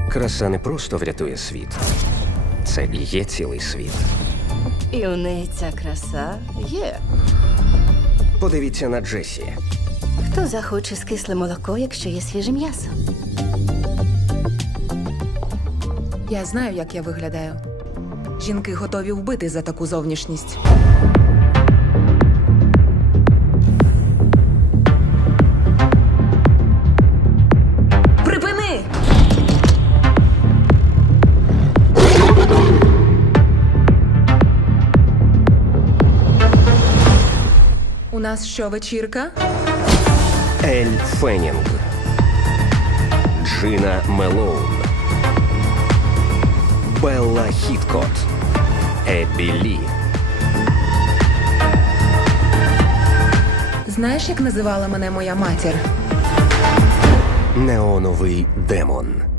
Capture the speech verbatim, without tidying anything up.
Краса не просто врятує світ. Це і є цілий світ. І у неї ця краса є. Подивіться на Джесі. Хто захоче скисле молоко, якщо є свіже м'ясо? Я знаю, як я виглядаю. Жінки готові вбити за таку зовнішність. Припини! У нас що, вечірка? Ель Феннінг, Джина Мелоун, Белла Хіткот, Еббі Лі. Знаєш, як називала мене моя матір? Неоновий демон.